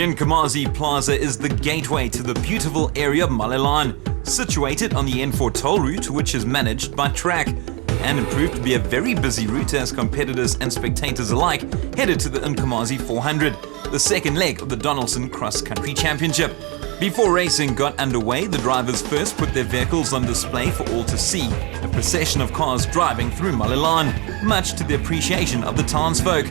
The Nkomazi Plaza is the gateway to the beautiful area of Malelan, situated on the N4 toll route, which is managed by Track, and it proved to be a very busy route as competitors and spectators alike headed to the Nkomazi 400, the second leg of the Donaldson Cross Country Championship. Before racing got underway, the drivers first put their vehicles on display for all to see, a procession of cars driving through Malelan, much to the appreciation of the townsfolk.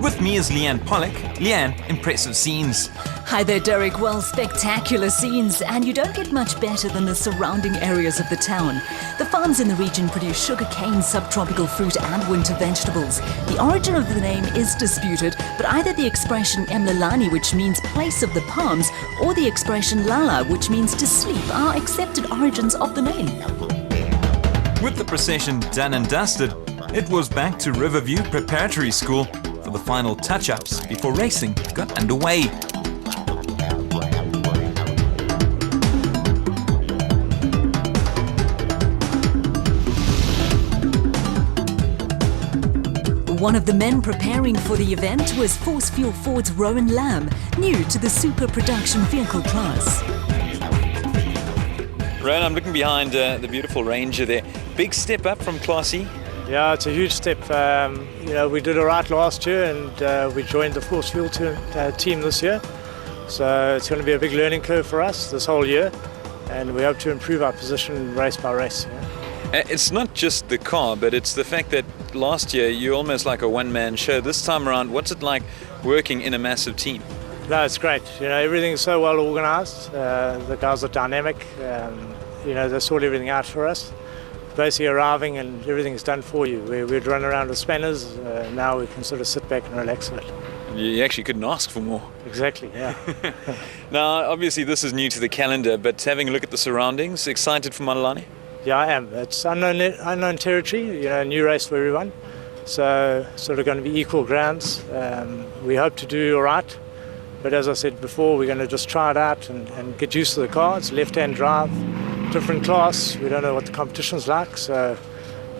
With me is Leanne Pollock. Leanne, impressive scenes. Hi there, Derek. Well, spectacular scenes, and you don't get much better than the surrounding areas of the town. The farms in the region produce sugarcane, subtropical fruit and winter vegetables. The origin of the name is disputed, but either the expression Mlalani, which means place of the palms, or the expression Lala, which means to sleep, are accepted origins of the name. With the procession done and dusted, it was back to Riverview Preparatory School for the final touch-ups before racing got underway. One of the men preparing for the event was Force Fuel Ford's Rowan Lamb, new to the super production vehicle class. Rowan, I'm looking behind the beautiful Ranger there. Big step up from Class E. Yeah, it's a huge step. We did all right last year, and we joined the Force Fuel team this year. So it's going to be a big learning curve for us this whole year, and we hope to improve our position race by race. Yeah. It's not just the car, but it's the fact that last year you're almost like a one-man show. This time around, what's it like working in a massive team? No, it's great. Everything's so well organised. The guys are dynamic. They sort everything out for us. Basically arriving and everything's done for you. We'd run around with spanners. Now we can sort of sit back and relax a bit. You actually couldn't ask for more. Exactly, yeah. Now, obviously this is new to the calendar, but having a look at the surroundings, excited for Malelani? Yeah, I am. It's unknown territory, a new race for everyone. So sort of going to be equal grounds. We hope to do all right. But as I said before, we're going to just try it out and get used to the car. It's left-hand drive, different class. We don't know what the competition's like, so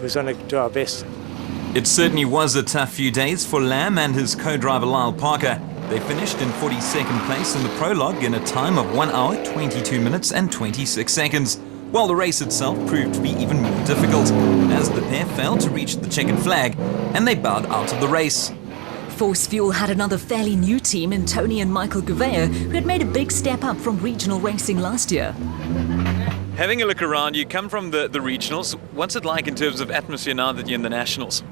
we're going to do our best. It certainly was a tough few days for Lamb and his co-driver Lyle Parker. They finished in 42nd place in the prologue in a time of 1 hour, 22 minutes and 26 seconds. While the race itself proved to be even more difficult, as the pair failed to reach the checkered flag and they bowed out of the race. Force Fuel had another fairly new team in Tony and Michael Gouveia, who had made a big step up from regional racing last year. Having a look around, you come from the regionals. What's it like in terms of atmosphere now that you're in the nationals?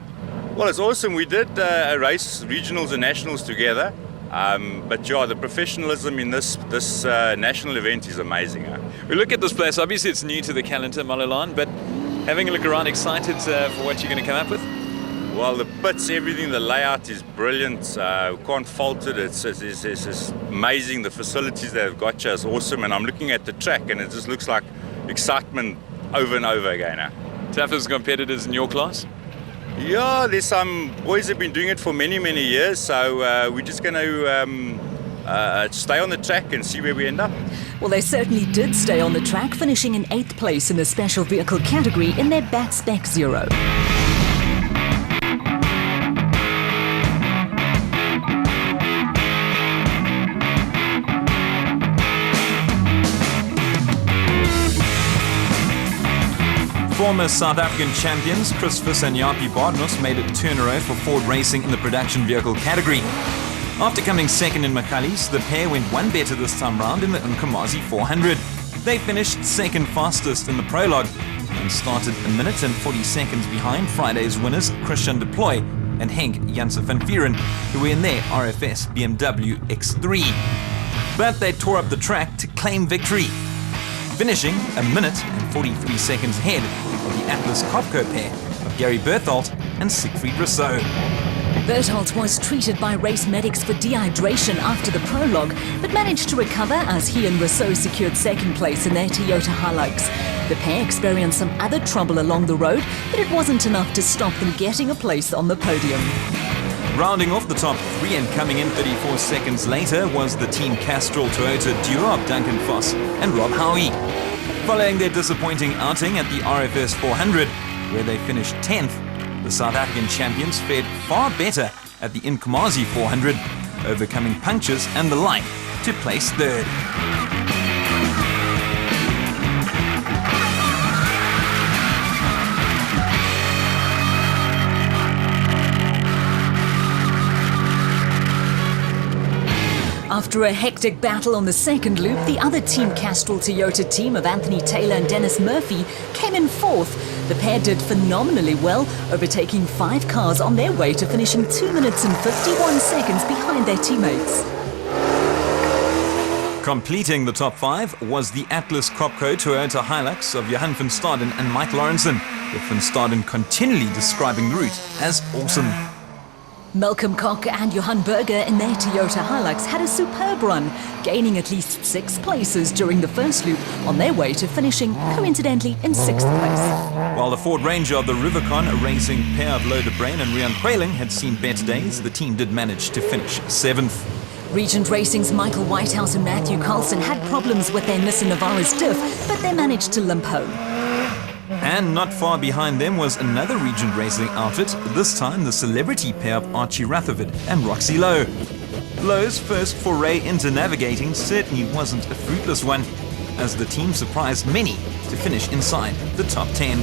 Well, it's awesome. We did race regionals and nationals together. But yeah, the professionalism in this national event is amazing. We look at this place, obviously it's new to the calendar, Malelan, but having a look around, excited for what you're going to come up with? Well, the pits, everything, the layout is brilliant. We can't fault it. It's amazing. The facilities they've got here is awesome. And I'm looking at the track and it just looks like excitement over and over again. Toughest competitors in your class? Yeah, there's some boys that have been doing it for many, many years. So we're just going to stay on the track and see where we end up. Well, they certainly did stay on the track, finishing in 8th place in the special vehicle category in their Bat Spec 0. Former South African champions Chris Visser and Yapi Bardnos made a turnaround for Ford Racing in the production vehicle category. After coming second in Makali's, the pair went one better this time round in the Nkomazi 400. They finished second fastest in the prologue and started a minute and 40 seconds behind Friday's winners Christian Deploy and Henk Janssen van Vieren, who were in their RFS BMW X3. But they tore up the track to claim victory, finishing a minute and 43 seconds ahead of the Atlas Copco pair of Gary Berthold and Siegfried Rousseau. Berthold was treated by race medics for dehydration after the prologue, but managed to recover as he and Rousseau secured second place in their Toyota Hilux. The pair experienced some other trouble along the road, but it wasn't enough to stop them getting a place on the podium. Rounding off the top three and coming in 34 seconds later was the Team Castrol Toyota duo of Duncan Foss and Rob Howie. Following their disappointing outing at the RFS 400, where they finished 10th, the South African champions fared far better at the Nkomazi 400, overcoming punctures and the like to place third. After a hectic battle on the second loop, the other Team Castrol Toyota team of Anthony Taylor and Dennis Murphy came in fourth. The pair did phenomenally well, overtaking 5 cars on their way to finishing 2 minutes and 51 seconds behind their teammates. Completing the top 5 was the Atlas Copco Toyota Hilux of Johan van Staden and Mike Lawrenson, with van Staden continually describing the route as awesome. Malcolm Koch and Johan Berger in their Toyota Hilux had a superb run, gaining at least 6 places during the first loop on their way to finishing, coincidentally, in 6th place. While the Ford Ranger of the Rubicon Racing pair of Lo de Brain and Rian Quayling had seen better days, the team did manage to finish 7th. Regent Racing's Michael Whitehouse and Matthew Carlson had problems with their Nissan Navara's diff, but they managed to limp home. And not far behind them was another Regent Racing outfit, this time the celebrity pair of Archie Rutherford and Roxy Lowe. Lowe's first foray into navigating certainly wasn't a fruitless one, as the team surprised many to finish inside the top 10.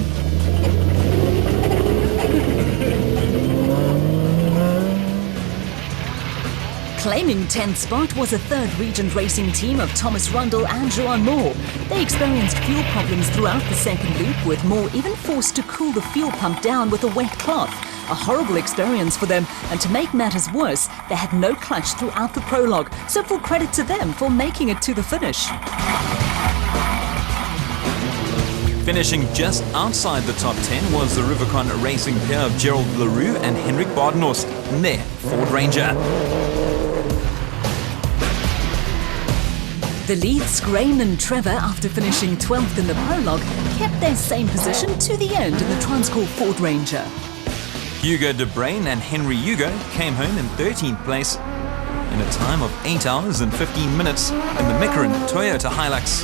Claiming 10th spot was a third Regent Racing team of Thomas Rundle and Joan Moore. They experienced fuel problems throughout the second loop, with Moore even forced to cool the fuel pump down with a wet cloth. A horrible experience for them, and to make matters worse, they had no clutch throughout the prologue, so full credit to them for making it to the finish. Finishing just outside the top 10 was the Rubicon Racing pair of Gerald LaRue and Henrik Badenhorst in their Ford Ranger. The Leiths, Grain and Trevor, after finishing 12th in the prologue, kept their same position to the end in the Transcorp Ford Ranger. Hugo de Brain and Henry Hugo came home in 13th place in a time of 8 hours and 15 minutes in the Micron Toyota Hilux.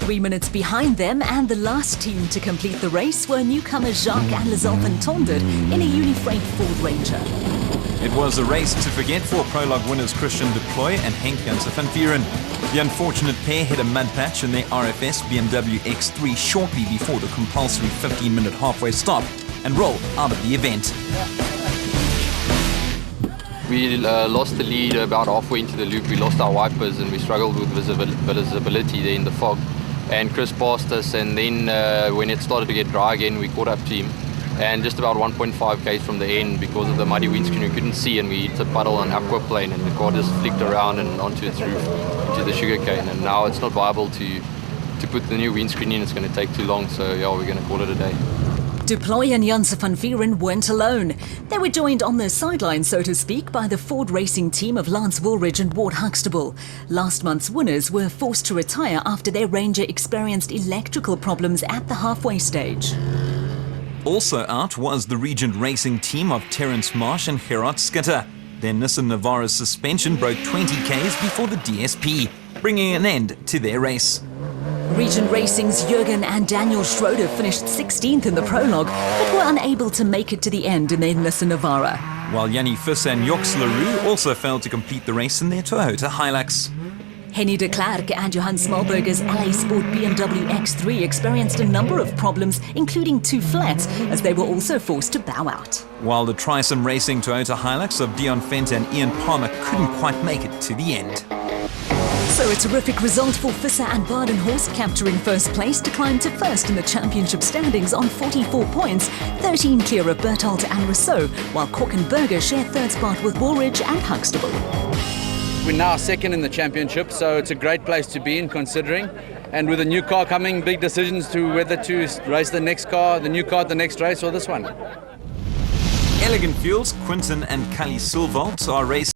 3 minutes behind them, and the last team to complete the race were newcomers Jacques and Lizelle van Tonderd in a Unifreight Ford Ranger. It was a race to forget for prologue winners Christian de Ploy and Henk Janssen van Vieren. The unfortunate pair hit a mud patch in their RFS BMW X3 shortly before the compulsory 15-minute halfway stop and rolled out of the event. We lost the lead about halfway into the loop. We lost our wipers and we struggled with visibility there in the fog. And Chris passed us, and then when it started to get dry again, we caught up to him. And just about 1.5 k's from the end, because of the muddy windscreen, we couldn't see, and we hit a puddle on aquaplane, and the car just flicked around and onto its roof, into the sugarcane. And now it's not viable to put the new windscreen in. It's going to take too long, so yeah, we're going to call it a day. De Ploy and Janssen van Vieren weren't alone. They were joined on the sidelines, so to speak, by the Ford Racing team of Lance Woolridge and Ward Huxtable. Last month's winners were forced to retire after their Ranger experienced electrical problems at the halfway stage. Also out was the Regent Racing team of Terence Marsh and Gerard Skitter. Their Nissan Navara's suspension broke 20 k's before the DSP, bringing an end to their race. Regent Racing's Jürgen and Daniel Schroeder finished 16th in the prologue, but were unable to make it to the end in their Nissan Navara. While Jannie Vis and Joks LaRue also failed to complete the race in their Toyota Hilux. Henny de Klerk and Johan Smallberger's LA Sport BMW X3 experienced a number of problems, including 2 flats, as they were also forced to bow out. While the Trisom Racing Toyota Hilux of Dion Fent and Ian Palmer couldn't quite make it to the end. So a terrific result for Visser and Badenhorst, capturing first place to climb to first in the championship standings on 44 points, 13 clear of Berthold and Rousseau, while Koch and Berger share third spot with Woolridge and Huxtable. We're now second in the championship, so it's a great place to be in, considering. And with a new car coming, big decisions to whether to race the next car, the new car at the next race, or this one. Elegant Fuels, Quinton and Kali Silvalt are racing